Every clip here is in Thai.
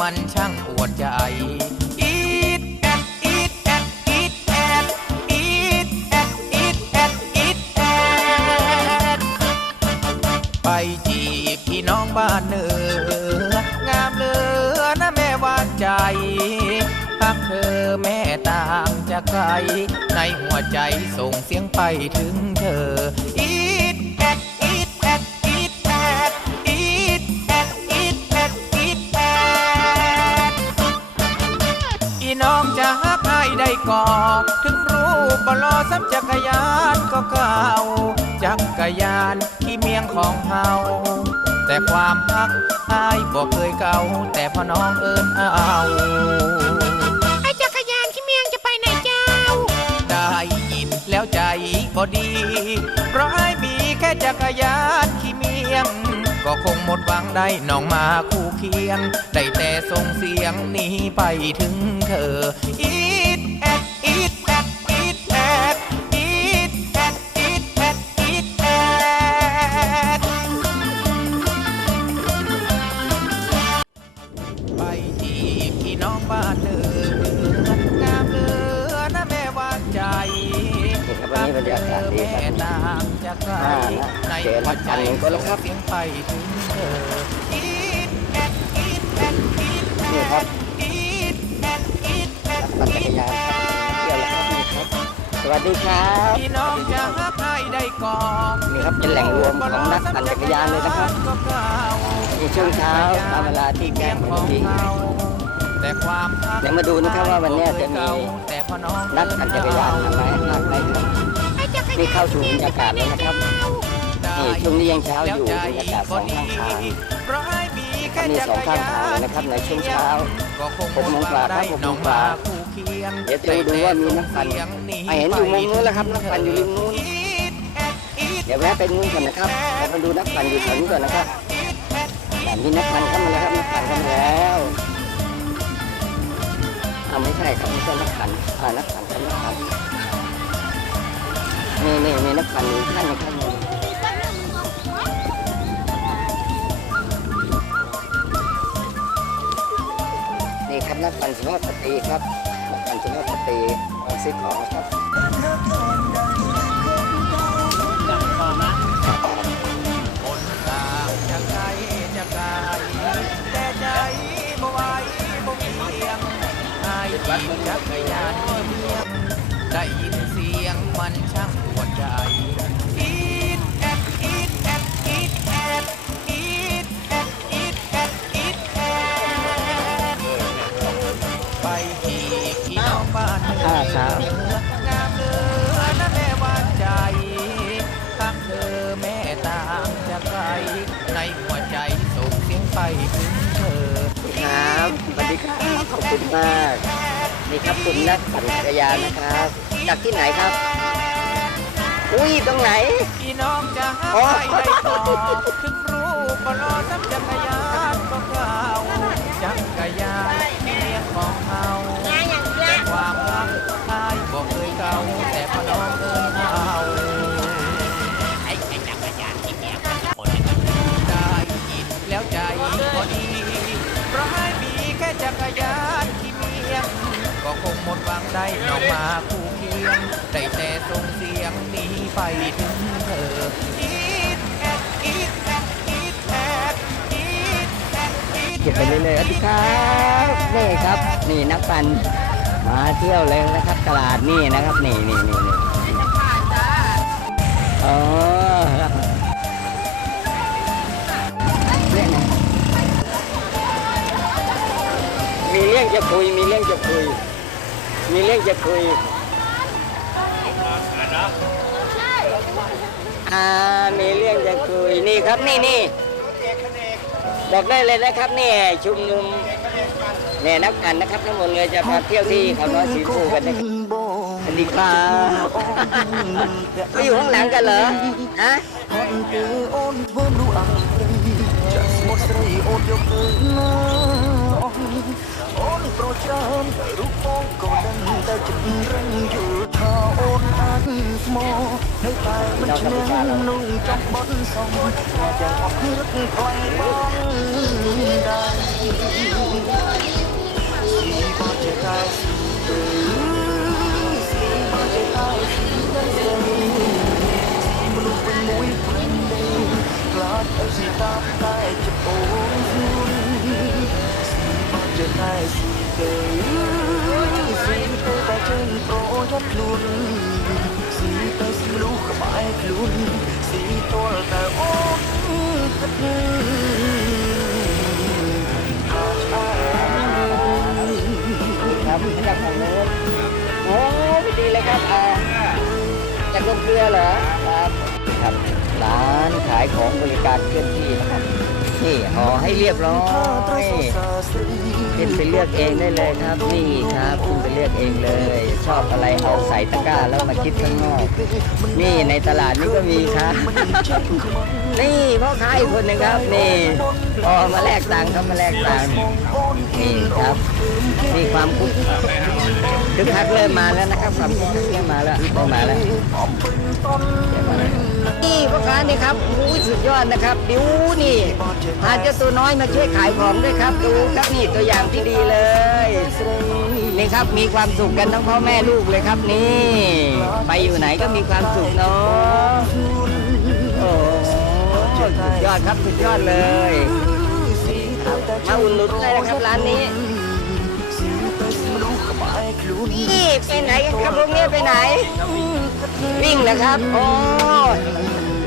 มันช่างปวดใจอีดแอดอีดแอดอีดแอดอีดแอดอีดแอดอีดแอดไปจีบพี่น้องบ้านเนืองามเลือนะแม่วางใจพักเธอแม่ต่ามจะไกลในหัวใจส่งเสียงไปถึงเธอ ก่อถึงรู้บลอซ้ำจักรยานก็เก่าจักรยานที่เมียงของเฮาแต่ความพักอายบอกเคยเก่า แต่พอน้องเอิญเอาไอ้จักรยานที่เมียงจะไปไหนเจ้า ได้ยินแล้วใจก็ดี เพราะไอ้มีแค่จักรยานขี่เมียง ก็คงหมดหวังได้น้องมาคู่เคียง ได้แต่ส่งเสียงหนี้ไปถึงเธออีดแอ น้องบ้านเนืองามเหลือนะแม่วางใจครับวันนี้บรรยากาศดีครับแม่ตามจะไกลในหัวใจปั่นหนึ่งคนแล้วครับเสียงไปถึงเธออีดแอดอีดแอดอีดแอนี่ครับดอีดแอดอีดแอดปั่นจักรยานเที่ยวแล้วครับนี่ครับสวัสดีครับพี่น้องจะหาใครได้ก่อนนี่ครับเป็นแหล่งรวมของนักปั่นจักรยานเลยนะครับในช่วงเช้าตามเวลาที่แจ้งปกติ แต่ความเดี๋ยวมาดูนะครับว่าวันนี้จะมีแต่พอน้องนักปั่นจักรยานทำไมมากไหมครับนี่เข้าสู่บรรยากาศแล้วนะครับนี่ช่วงนี้ยังเช้าอยู่บรรยากาศสองข้างทางมีสองข้างทางเลยนะครับในช่วงเช้าหกโมงกว่าครับหกโมงกว่าเดี๋ยวจะดูว่ามีนักปั่นอะเห็นอยู่มุมนู้นแล้วครับนักปั่นอยู่ริมนู้นเดี๋ยวแวะไปนู้นก่อนนะครับเดี๋ยวมาดูนักปั่นอยู่แถวนี้ก่อนนะครับแต่มีนักปั่นเข้ามาแล้วครับนักปั่นเข้ามาแล้ว อาไม่ใช่ครับไม่ใช่นักปั่นอ่านักปั่นครับนักปั่นนี่นี่มีนักปั่นอยู่ท่านหนึงครับนี่ครับนักปั่นสุภาพสตรีครับนักปั่นสุภาพสตรีมาซื้อของครับ จักรยานเมียได้ยินเสียงมันช่างปวดใจอีดแอดอีดแอดอีดแอดอีดแอดอีดแอดอีดแอดไปจีบพี่น้องบ้านเมืองอ่าครับงามเหลือนะแม่วางใจทั้งเธอแม่ตามจะไกลในหัวใจส่งเสียงไปถึงเธอครับสวัสดีครับขอบคุณมาก นี่ครับกลุ่มนักปั่นจักรยานนะครับ จากที่ไหนครับ อุ้ยตรงไหน พี่น้องจะหาอ๋อใครได้ต่อถึงรู้ก็รอสักจักรยานก็เก่าจักรยานเมียของเฮางานอย่างแต่ละความรักอายบอกเคยเก่าแต่พอน้องเอิญเอาไอ้ไอ้จักรยานที่เมียคนได้ยินแล้วใจก็ดีเพราะให้มีแค่จักรยานที่เมียง ก็คงหมดหวังได้น้องมาคู่เคียงได้แต่ส่งเสียงนี้ไปถึงเธออีดแอดอีดแอดอีดแอดอีดแอดอีดเก็บไปเรื่อยๆสวัสดีครับนี่ครับ นี่นักปั่นมาเที่ยวเลยนะครับ ตลาดนี่นะครับ นี่นี่นี่นี่อ๋อเนี่ยนะมีเรื่องจะคุย มีเรื่องจะคุย มีเรื่องจะคุยอ่ามีเรื่องจะคุยนี่ครับนี่นี่บอกได้เลยนะครับนี่ชุมนุมเนี่ยนักกันนะครับทั้งหมดเลยจะมาเที่ยวที่เขาน้อยสีฟูกันนะครับสวัสดีครับมาอยู่ข้างหลังกันเหรอฮะ ស្សអង្រីចាក់ស្មុតស្រីអូនយកទៅណាអូនប្រចាំតែរូបបងក៏ដឹងតែចិត្តរឹងយល់ថាអូនអានស្មោនៅតែមិនឈ្នះនឹងចំបត់សំតែទាំងអស់រត់ខ្លាំងបង ខ្លួនស៊ីទៅស៊ីមនុស្សក្បែរខ្លួនស៊ីទល់តែអូនគិត ครับจากทางโน้นโอ้พี่ดีเลยครับอ่าจากลงเกลือเหรอครับครับร้านขายของบริการเคลื่อนที่นะครับนี่ห่อให้เรียบร้อย ขึ้นไปเลือกเองได้เลยครับ นี่ครับขึ้นไปเลือกเองเลย ชอบอะไรเอาใส่ตะกร้าแล้วมาคิดข้างนอก นี่ในตลาดนี่ก็มีครับ นี่พ่อค้าอีกคนหนึ่งครับนี่พอมาแลกตังค์ครับมาแลกตังค์นี่ครับมีความคุกคึกคักเริ่มมาแล้วนะครับความคุ้มคึกมาแล้วเริ่มมาแล้วเริ่มมาแล้วนี่พ่อค้านี่ครับโอ้ยสุดยอดนะครับ ดิวนี่พาเจ้าตัวน้อยมาช่วยขายของด้วยครับ ดูครับนี่ตัวอย่างที่ดีเลย นี่ครับมีความสุขกันทั้งพ่อแม่ลูกเลยครับนี่ ไปอยู่ไหนก็มีความสุขเนาะโอ้สุดยอดครับสุดยอดเลยมาอุ่นหนุนเลยนะครับร้านนี้นี่ไปไหนกันครับพวกนี้ไปไหน วิ่งนะครับโอ้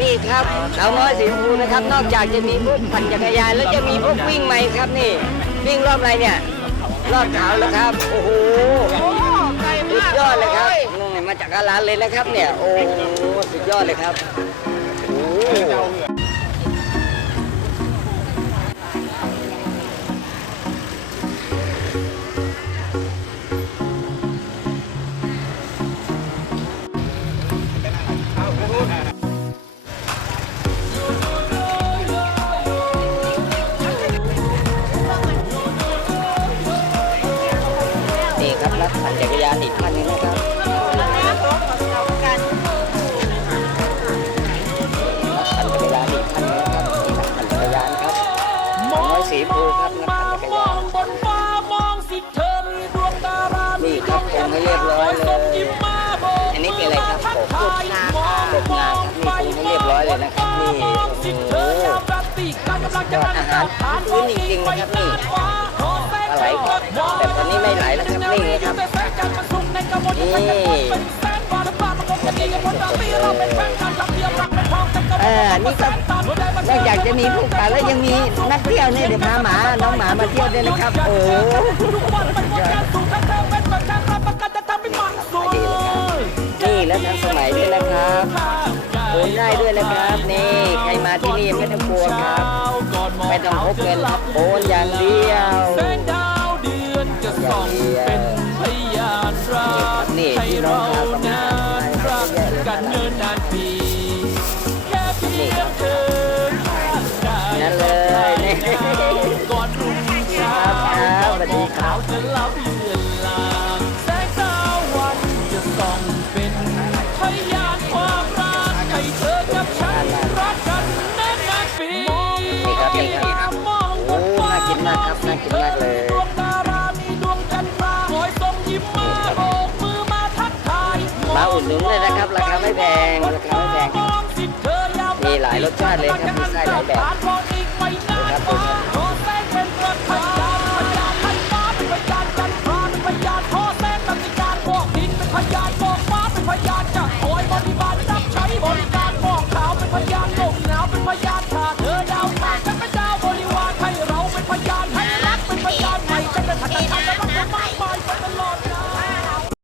นี่ครับสาวน้อยสีชมพูนะครับ นอกจากจะมีพวกปั่นจักรยานแล้วจะมีพวกวิ่งไหมครับนี่ วิ่งรอบอะไรเนี่ย รอบเขาแล้วครับ โอ้โหสุดยอดเลยครับนี่มาจากร้านเลยนะครับเนี่ย โอ้สุดยอดเลยครับโอ้าวน้อยสีชมพูครับนักปั่นจักรยานบนฟ้ามองสิเธอมีดวงดารานี่ครับผมให้เรียบร้อยเลยยิ้มมาโบกอันนี้เป็นอะไรครับผมกดนาครับกดนาครับนี่ปรุงให้เรียบร้อยเลยนะครับนี่มองสิเธอโอ้โหยามราตรีการกำลังจะนั่งอาหารพื้นจริงๆนะครับนี่ปลาไหลครับแต่ตอนนี้ไม่ไหลแล้วครับนิ่งเลยครับเเออนี่ก็นอกจากจะมีผู้ป่าแล้วยังมีนักเที่ยวเนี่ยเดี๋ยวพาหมา น้องหมามาเที่ยวด้วยนะครับ โอ้โหนี่แล้วทันสมัยด้วยนะครับโอนได้ด้วยนะครับ นี่ใครมาที่นี่ไม่ต้องกลัวครับ ไม่ต้องพกเงินครับโอนอย่างเดียวแสงดาวเดือนจะส่องเป็นพยานรักนี่ให้พี่น้อเรางชาวตำบลนานรักกันเนินนาน มากครับน่ากินมากเลย